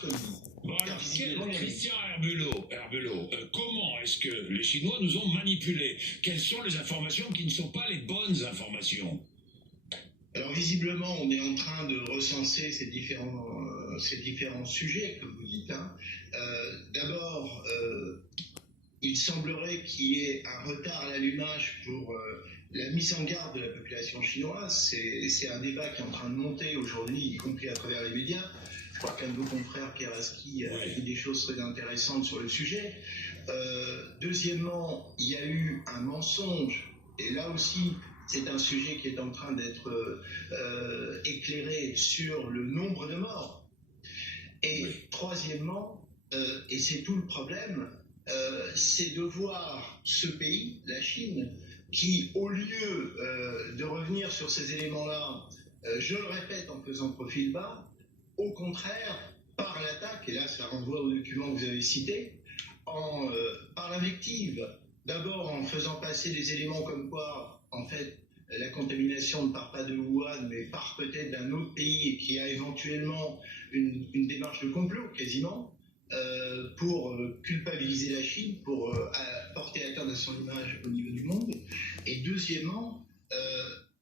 comme dit. Bon, alors, Christian Herbulot, comment est-ce que les Chinois nous ont manipulés? Quelles sont les informations qui ne sont pas les bonnes informations? Alors visiblement, on est en train de recenser ces différents sujets que vous dites. Hein. D'abord, il semblerait qu'il y ait un retard à l'allumage pour la mise en garde de la population chinoise. C'est un débat qui est en train de monter aujourd'hui, y compris à travers les médias. Je crois qu'un de vos confrères, Keraski, a dit des choses très intéressantes sur le sujet. Deuxièmement, il y a eu un mensonge, et là aussi, c'est un sujet qui est en train d'être éclairé sur le nombre de morts. Et troisièmement, et c'est tout le problème, c'est de voir ce pays, la Chine, qui, au lieu de revenir sur ces éléments-là, je le répète en faisant profil bas, au contraire, par l'attaque, et là ça renvoie au document que vous avez cité, par l'invective, d'abord en faisant passer des éléments comme quoi, en fait, la contamination ne part pas de Wuhan, mais part peut-être d'un autre pays et qui a éventuellement une démarche de complot, quasiment, pour culpabiliser la Chine, pour porter atteinte à son image au niveau du monde. Et deuxièmement,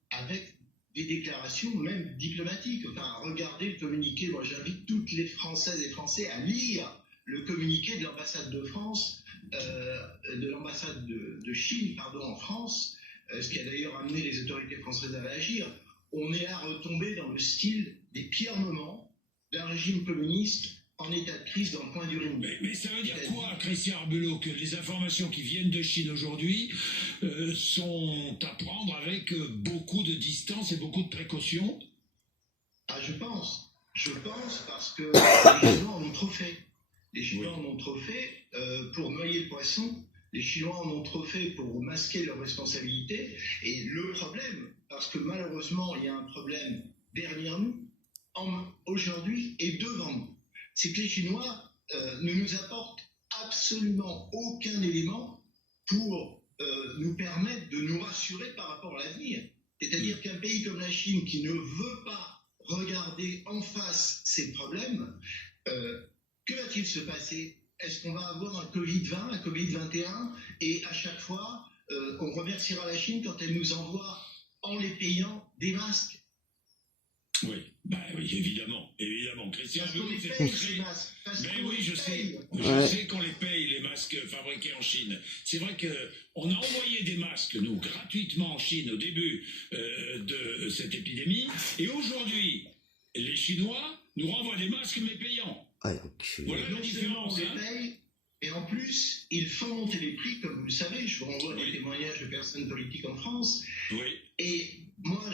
avec des déclarations même diplomatiques. Enfin, regardez le communiqué. Moi, j'invite toutes les Françaises et Français à lire le communiqué de l'ambassade de France, de l'ambassade de Chine, en France, ce qui a d'ailleurs amené les autorités françaises à réagir. On est à retomber dans le style des pires moments d'un régime communiste en état de crise dans le coin du Ring. Mais ça veut dire quoi, Christian Herbulot, que les informations qui viennent de Chine aujourd'hui sont à prendre avec beaucoup de distance et beaucoup de précaution? Ah, je pense parce que les Chinois en ont trop fait. Les Chinois en ont trop fait pour noyer le poisson. Les Chinois en ont trop fait pour masquer leurs responsabilités. Et le problème, parce que malheureusement, il y a un problème derrière nous, aujourd'hui et devant nous, c'est que les Chinois ne nous apportent absolument aucun élément pour nous permettre de nous rassurer par rapport à l'avenir. C'est-à-dire qu'un pays comme la Chine qui ne veut pas regarder en face ses problèmes, que va-t-il se passer? Est-ce qu'on va avoir un Covid-20, un Covid-21, et à chaque fois, on remerciera la Chine quand elle nous envoie, en les payant, des masques? Oui, oui, évidemment, Christian. Parce qu'on les paye, ces masques. Mais oui, je sais qu'on les paye, les masques fabriqués en Chine. C'est vrai qu'on a envoyé des masques, nous, gratuitement en Chine au début de cette épidémie, et aujourd'hui, les Chinois nous renvoient des masques, mais payants. Voilà la différence. On les paye, et en plus, ils font monter les prix, comme vous le savez. Je vous renvoie des témoignages de personnes politiques en France. Oui. Et moi,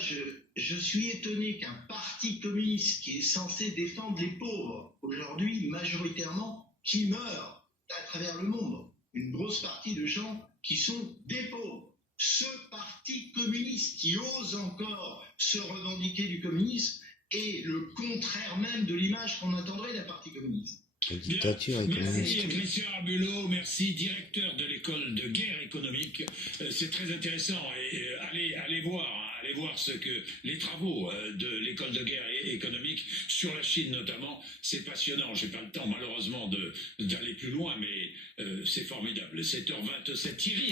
je suis étonné qu'un parti communiste qui est censé défendre les pauvres, aujourd'hui, majoritairement, qui meurent à travers le monde, une grosse partie de gens qui sont des pauvres, ce parti communiste qui ose encore se revendiquer du communisme est le contraire même de l'image qu'on attendrait d'un parti communiste. Dictature économique. Merci Christian Herbulot, merci, directeur de l'école de guerre économique. C'est très intéressant et allez voir ce que les travaux de l'école de guerre économique sur la Chine notamment, c'est passionnant. J'ai pas le temps malheureusement d'aller plus loin, mais c'est formidable. 7h27, Thierry.